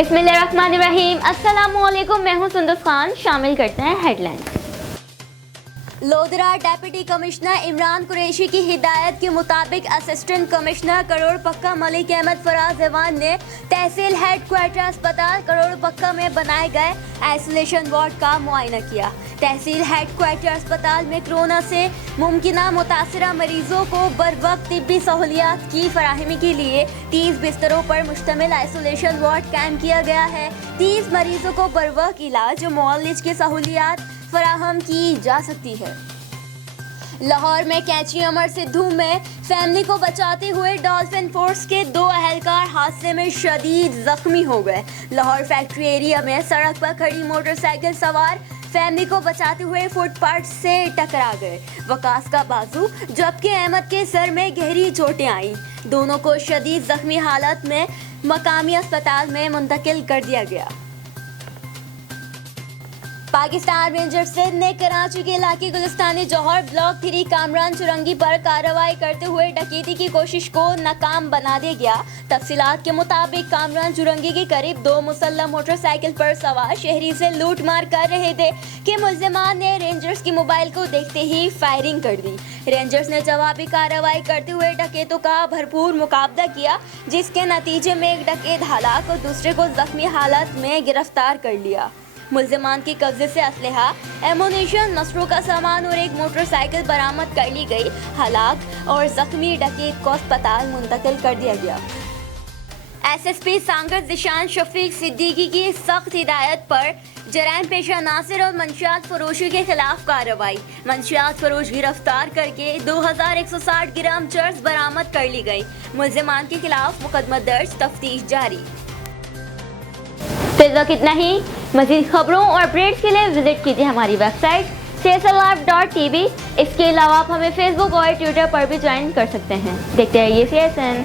बिस्मिल्लाहिर्रहमानिर्रहीम। अस्सलामुअलैकुम, मैं हूं सुंदस खान। शामिल करते हैं headlines. Lodhran deputy commissioner Imran Qureshi की हिदायत के मुताबिक असिस्टेंट कमिश्नर करोड़ पक्का मलिक अहमद फराज एवान ने तहसील हेड क्वार्टर अस्पताल करोड़ पक्का में बनाए गए आइसोलेशन वार्ड का मुआयना किया। तहसील हेड क्वार्टर अस्पताल में कोरोना से मुमकिना मुतासरा मरीजों को बरवक्त तिब्बी सहूलियात की फराहमी के लिए 30 बिस्तरों पर मुश्तमिल आइसोलेशन वार्ड कायम किया गया है। 30 मरीजों को बरवक्त इलाज और मुआलिज की सहूलियात फराहम की जा सकती है। लाहौर में कैची अमर सिद्धू में फैमिली को बचाते हुए डॉल्फिन फोर्स के 2 अहलकार हादसे में शदीद जख्मी हो गए। लाहौर फैक्ट्री एरिया में सड़क पर खड़ी मोटरसाइकिल सवार फैमिली को बचाते हुए फुटपाथ से टकरा गए। वकास का बाजू जबकि अहमद के सर में गहरी चोटें आईं। दोनों को शदीद जख्मी हालत में मकामी अस्पताल में मुंतकिल कर दिया गया। पाकिस्तान रेंजर्स ने कराची के इलाके गुलिस्तानी जौहर ब्लॉक 3 कामरान चुरंगी पर कार्रवाई करते हुए डकैती की कोशिश को नाकाम बना दिया गया। तफसीलात के मुताबिक कामरान चुरंगी के करीब 2 मुसल्लह मोटरसाइकिल पर सवार शहरी से लूट मार कर रहे थे कि मुलजिमान ने रेंजर्स की मोबाइल को देखते ही फायरिंग कर दी। रेंजर्स ने जवाबी कार्रवाई करते हुए डकैतों का भरपूर मुकाबला किया, जिसके नतीजे में एक डकैत हलाक और दूसरे को जख्मी हालत में गिरफ्तार कर लिया। मुलजिमान के कब्जे से असलहा, एमुनेशन, मसरूका सामान और एक मोटरसाइकिल बरामद कर ली गई। हलाक और जख्मी डकैत को अस्पताल मुंतकिल कर दिया गया। एसएसपी सांगत जिशान शफीक सिद्दीकी की सख्त हिदायत पर जराइम पेशा नासिर और मंशियात फरोशी के खिलाफ कार्रवाई। मंशियात फरोश गिरफ्तार करके 2160 ग्राम चर्स बरामद कर ली गई। मुलजिमान के खिलाफ मुकदमा दर्ज, तफ्तीश जारी। फिर वक्त इतना ही। मज़ीद खबरों और अपडेट्स के लिए विजिट कीजिए हमारी वेबसाइट cslive.tv। इसके अलावा आप हमें फेसबुक और ट्विटर पर भी ज्वाइन कर सकते हैं। देखते रहिए CSN।